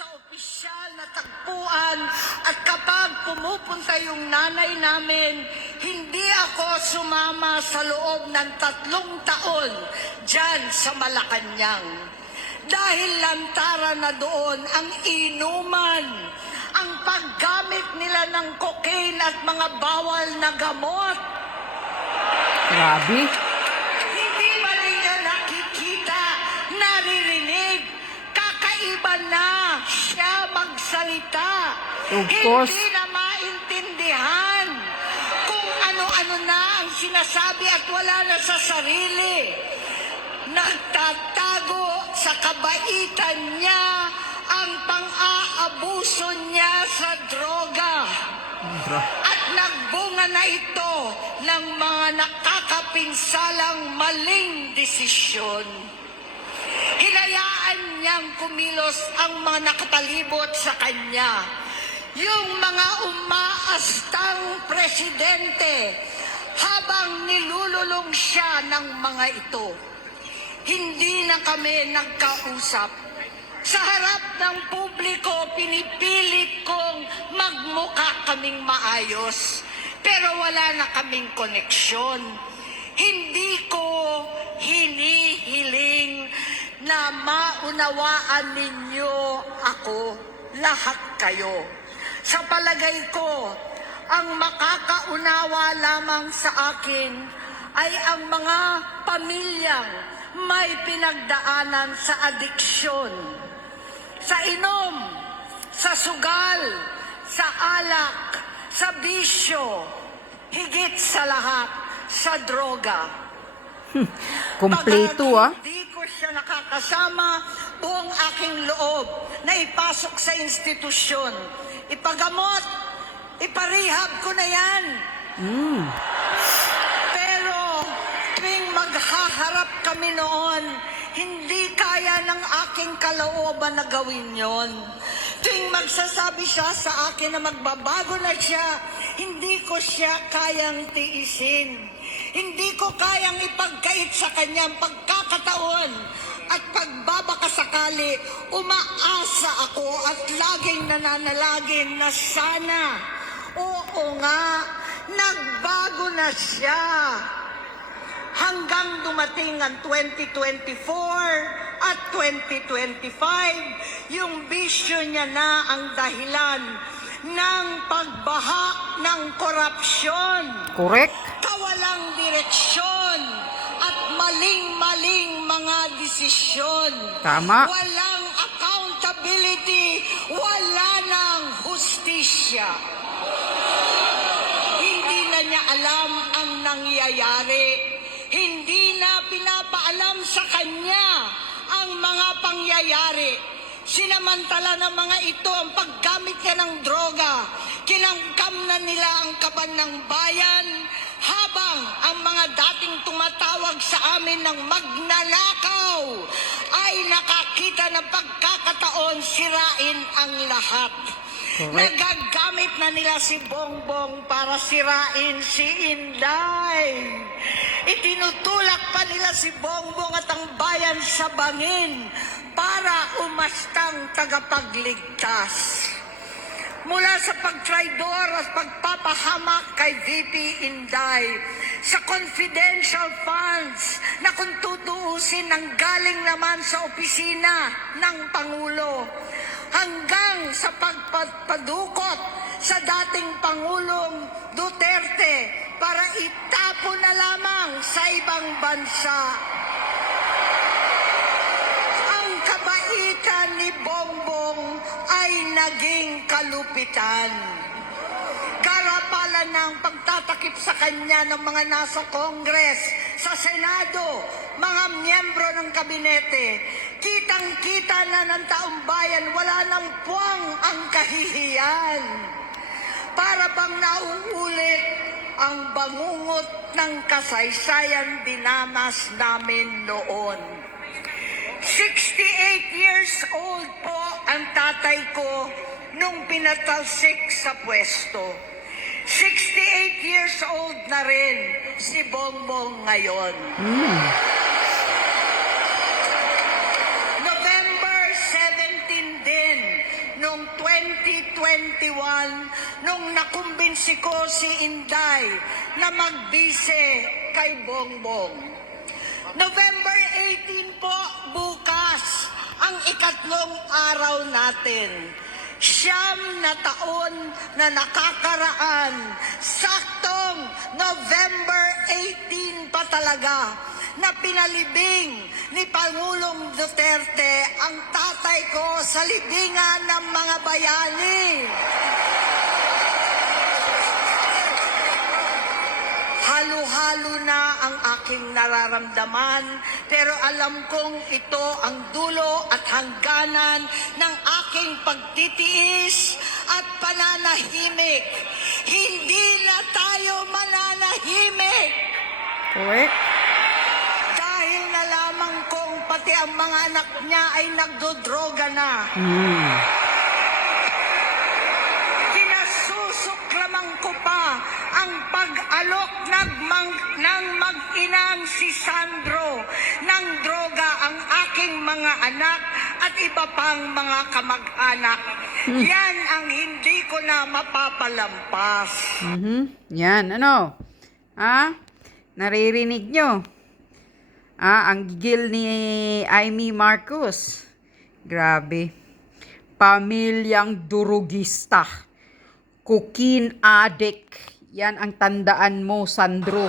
sa opisyal na tagpuan at kapag pumupunta yung nanay namin, hindi ako sumama sa loob ng 3 taon dyan sa Malacanang. Dahil lantara na doon ang inuman, ang paggamit nila ng cocaine at mga bawal na gamot. Grabe. Hindi ba ninyo nakikita, naririnig, kakaiba na siya magsalita. Of course. Hindi na maintindihan kung ano-ano na ang sinasabi at wala na sa sarili. Nagtatago sa kabaitan niya ang pang-aabuso niya sa droga. At nagbunga na ito ng mga nakakapinsalang maling desisyon. Hinayaan niyang kumilos ang mga nakatalibot sa kanya. Yung mga umaastang presidente habang nilululong siya ng mga ito. Hindi na kami nagkausap. Sa harap ng publiko, pinipilit kong magmukha kaming maayos. Pero wala na kaming koneksyon. Hindi ko hinihiling na maunawaan ninyo ako, lahat kayo. Sa palagay ko, ang makakaunawa lamang sa akin ay ang mga pamilyang may pinagdaanan sa adiksyon, sa inom, sa sugal, sa alak, sa bisyo, higit sa lahat, sa droga. Kompleto ah. Hindi ko siya nakakasama, buong aking loob na ipasok sa institusyon. Ipagamot, iparehab ko na yan. Pero tuwing maghaharap kami noon, hindi kaya ng aking kalooban na gawin yon. Tuwing magsasabi siya sa akin na magbabago na siya, hindi ko siya kayang tiisin. Hindi ko kayang ipagkait sa kanyang pagkakataon at pagbabakasakali. Umaasa ako at laging nananalangin na sana, oo nga, nagbago na siya. Hanggang dumating ang 2024 at 2025, yung bisyo niya na ang dahilan ng pagbaha ng korupsyon. Correct. Kawalang direksyon at maling-maling mga desisyon. Tama. Walang accountability, wala nang hustisya. Hindi na niya alam ang nangyayari. Hindi na pinapaalam sa kanya ang mga pangyayari. Sinamantala ng mga ito ang paggamit niya ng droga. Kinangkam na nila ang kaban ng bayan habang ang mga dating tumatawag sa amin ng magnanakaw ay nakakita ng pagkakataon sirain ang lahat. Correct. Nagagamit na nila si Bongbong para sirain si Inday. Itinutulak pa nila si Bongbong at ang bayan sa bangin para umastang tagapagligtas. Mula sa pagtraidor at pagpapahamak kay VP Inday, sa confidential funds na kung tutuusin ang galing naman sa opisina ng Pangulo, hanggang sa pagpadukot sa dating Pangulong Duterte para itapon na lamang sa ibang bansa. Ang kabaitan ni Bongbong ay naging kalupitan. Karapalan ng pagtatakip sa kanya ng mga nasa Congress, sa Senado, mga miyembro ng kabinete. Kitang-kita na ng taong bayan, wala nang puwang ang kahihiyan. Para bang nauulit ang bangungot ng kasaysayan dinanas namin noon. 68 years old po ang tatay ko nung pinatalsik sa pwesto. 68 years old na rin si Bongbong ngayon. November 17 din 2021 nung nakumbinsi ko si Inday na magbise kay Bongbong. November 18 po, bukas, ang ikatlong araw natin. 9 na taon na nakakaraan, saktong November 18 pa talaga, na pinalibing ni Pangulong Duterte ang tatay ko sa libingan ng mga bayani. Halo-halo na ang aking nararamdaman, pero alam kong ito ang dulo at hangganan ng aking pagtitiis at pananahimik. Hindi na tayo mananahimik! Correct? Dahil nalaman kong pati ang mga anak niya ay nagdodroga na. Kinasusuklaman ko pa ang pag-alok ng mag-inang si Sandro ng droga ang aking mga anak at iba pang mga kamag-anak. Yan ang hindi ko na mapapalampas. Yan, ano? Naririnig nyo? Ang gigil ni Amy Marcos. Grabe. Pamilyang durugista. Cocaine addict. Yan ang tandaan mo, Sandro.